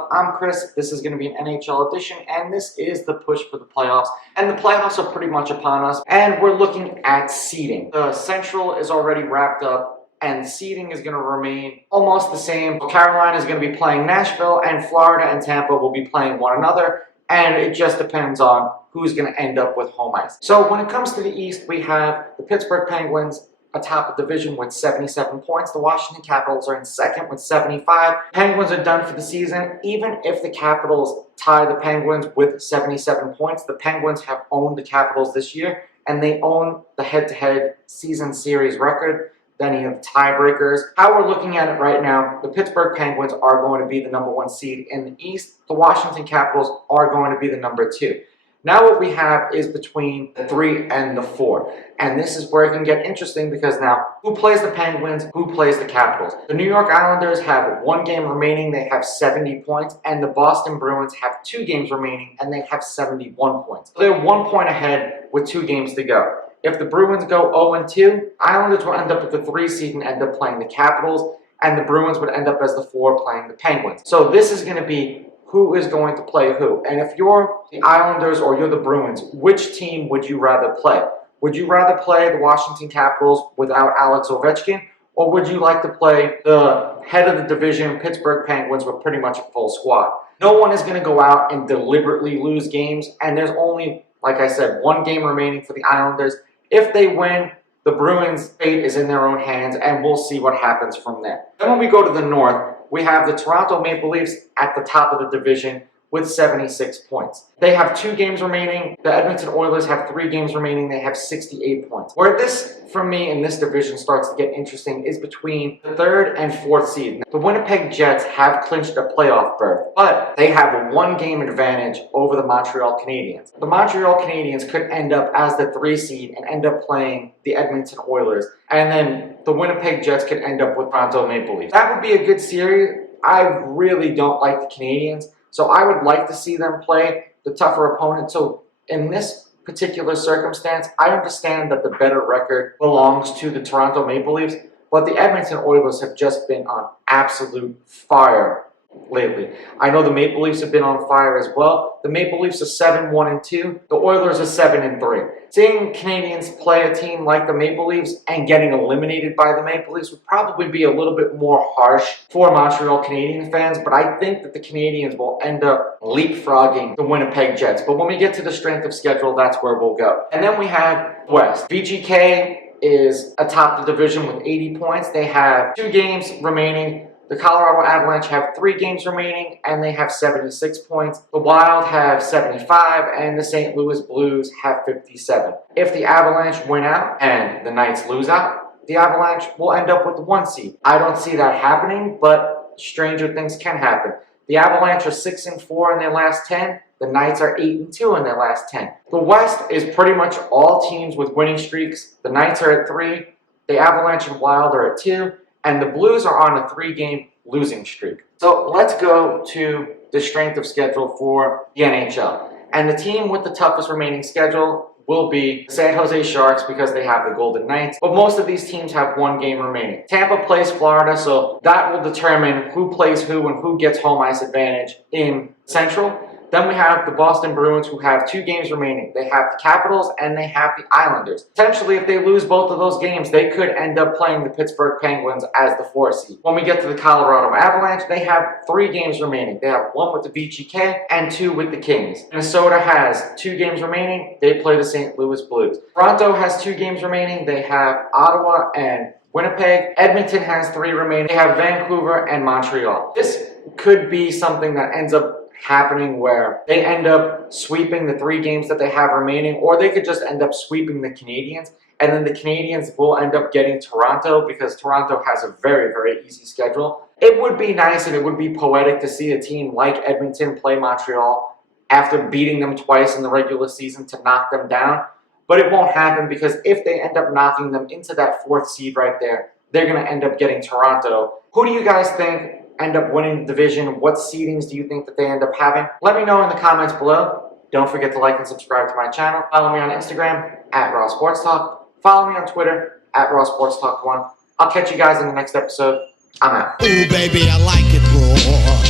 Talk. I'm Chris. This is going to be an NHL edition, and this is the push for the playoffs. And the playoffs are pretty much upon us, and we're looking at seeding. The Central is already wrapped up, and seeding is going to remain almost the same. Carolina is going to be playing Nashville, and Florida and Tampa will be playing one another, and it just depends on who's going to end up with home ice. So when it comes to the East, we have the Pittsburgh Penguins atop the division with 77 points. The Washington Capitals are in second with 75. Penguins are done for the season. Even if the Capitals tie the Penguins with 77 points, the Penguins have owned the Capitals this year, and they own the head-to-head season series record. Then you have tiebreakers. How we're looking at it right now, the Pittsburgh Penguins are going to be the number 1 seed in the East. The Washington Capitals are going to be the number 2. Now what we have is between the 3 and the 4. And this is where it can get interesting because now, who plays the Penguins? Who plays the Capitals? The New York Islanders have 1 game remaining. They have 70 points. And the Boston Bruins have 2 games remaining, and they have 71 points. So they're 1 point ahead with 2 games to go. If the Bruins go 0-2, Islanders will end up with the 3 seed and end up playing the Capitals. And the Bruins would end up as the 4 playing the Penguins. So this is going to be who is going to play who. And if you're the Islanders or you're the Bruins, which team would you rather play? Would you rather play the Washington Capitals without Alex Ovechkin? Or would you like to play the head of the division, Pittsburgh Penguins, with pretty much a full squad? No one is going to go out and deliberately lose games. And there's only, like I said, 1 game remaining for the Islanders. If they win, the Bruins' fate is in their own hands, and we'll see what happens from there. Then when we go to the North, we have the Toronto Maple Leafs at the top of the division with 76 points. They have 2 games remaining. The Edmonton Oilers have 3 games remaining. They have 68 points. Where this, for me, in this division starts to get interesting is between the 3rd and 4th seed. The Winnipeg Jets have clinched a playoff berth, but they have a 1 game advantage over the Montreal Canadiens. The Montreal Canadiens could end up as the 3 seed and end up playing the Edmonton Oilers. And then the Winnipeg Jets could end up with Toronto Maple Leafs. That would be a good series. I really don't like the Canadiens, so I would like to see them play the tougher opponent. So in this particular circumstance, I understand that the better record belongs to the Toronto Maple Leafs, but the Edmonton Oilers have just been on absolute fire lately. I know the Maple Leafs have been on fire as well. The Maple Leafs are 7-1-2. The Oilers are 7-3. Seeing Canadians play a team like the Maple Leafs and getting eliminated by the Maple Leafs would probably be a little bit more harsh for Montreal Canadiens fans, but I think that the Canadians will end up leapfrogging the Winnipeg Jets. But when we get to the strength of schedule, that's where we'll go. And then we have West. VGK is atop the division with 80 points. They have 2 games remaining. The Colorado Avalanche have 3 games remaining, and they have 76 points. The Wild have 75, and the St. Louis Blues have 57. If the Avalanche win out and the Knights lose out, the Avalanche will end up with the 1 seed. I don't see that happening, but stranger things can happen. The Avalanche are 6-4 in their last 10. The Knights are 8-2 in their last 10. The West is pretty much all teams with winning streaks. The Knights are at 3. The Avalanche and Wild are at 2. And the Blues are on a 3-game losing streak. So let's go to the strength of schedule for the NHL. And the team with the toughest remaining schedule will be the San Jose Sharks because they have the Golden Knights. But most of these teams have 1 game remaining. Tampa plays Florida, so that will determine who plays who and who gets home ice advantage in Central. Then we have the Boston Bruins, who have 2 games remaining. They have the Capitals and they have the Islanders. Potentially, if they lose both of those games, they could end up playing the Pittsburgh Penguins as the 4 seed. When we get to the Colorado Avalanche, they have 3 games remaining. They have 1 with the VGK and 2 with the Kings. Minnesota has 2 games remaining. They play the St. Louis Blues. Toronto has 2 games remaining. They have Ottawa and Winnipeg. Edmonton has 3 remaining. They have Vancouver and Montreal. This could be something that ends up happening where they end up sweeping the 3 games that they have remaining, or they could just end up sweeping the Canadiens, and then the Canadiens will end up getting Toronto because Toronto has a very, very easy schedule. It would be nice and it would be poetic to see a team like Edmonton play Montreal after beating them twice in the regular season to knock them down, but it won't happen because if they end up knocking them into that 4th seed right there, they're going to end up getting Toronto. Who do you guys think end up winning the division? What seedings do you think that they end up having? Let me know in the comments below. Don't forget to like and subscribe to my channel. Follow me on Instagram at Raw Sports Talk. Follow me on Twitter at Raw Sports Talk 1. I'll catch you guys in the next episode. I'm out. Ooh, baby, I like it raw.